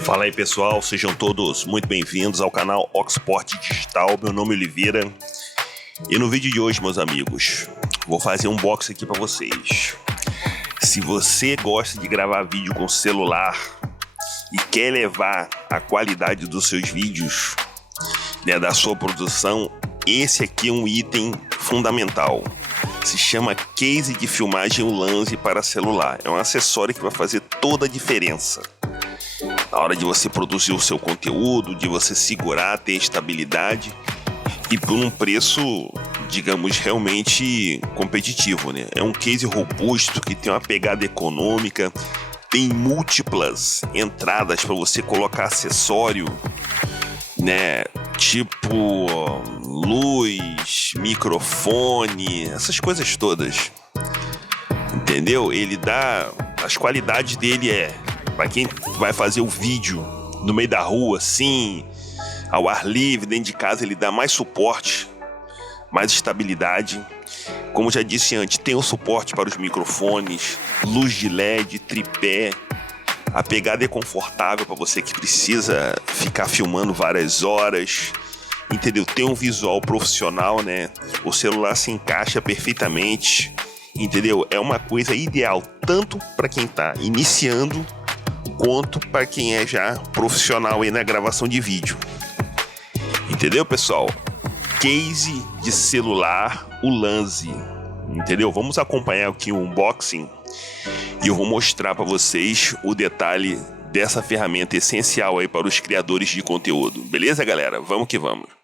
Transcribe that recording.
Fala aí pessoal, sejam todos muito bem-vindos ao canal Oxport Digital. Meu nome é Oliveira e no vídeo de hoje, meus amigos, vou fazer um unboxing aqui para vocês. Se você gosta de gravar vídeo com celular e quer elevar a qualidade dos seus vídeos, né, da sua produção, esse aqui é um item fundamental. Se chama case de filmagem lance para celular. É um acessório que vai fazer toda a diferença na hora de você produzir o seu conteúdo, de você segurar, ter estabilidade e por um preço, digamos, realmente competitivo, né? É um case robusto que tem uma pegada econômica, tem múltiplas entradas para você colocar acessório, né? Tipo luz, microfone, essas coisas todas, entendeu? Ele dá, as qualidades dele para quem vai fazer o vídeo no meio da rua, assim, ao ar livre, dentro de casa, ele dá mais suporte, mais estabilidade. Como já disse antes, tem o suporte para os microfones, luz de LED, tripé. A pegada é confortável para você que precisa ficar filmando várias horas, entendeu? Tem um visual profissional, né? O celular se encaixa perfeitamente, entendeu? É uma coisa ideal tanto para quem está iniciando quanto para quem é já profissional aí na gravação de vídeo. Entendeu, pessoal? Case de celular, o lance, entendeu? Vamos acompanhar aqui o unboxing e eu vou mostrar para vocês o detalhe dessa ferramenta essencial aí para os criadores de conteúdo. Beleza, galera? Vamos que vamos.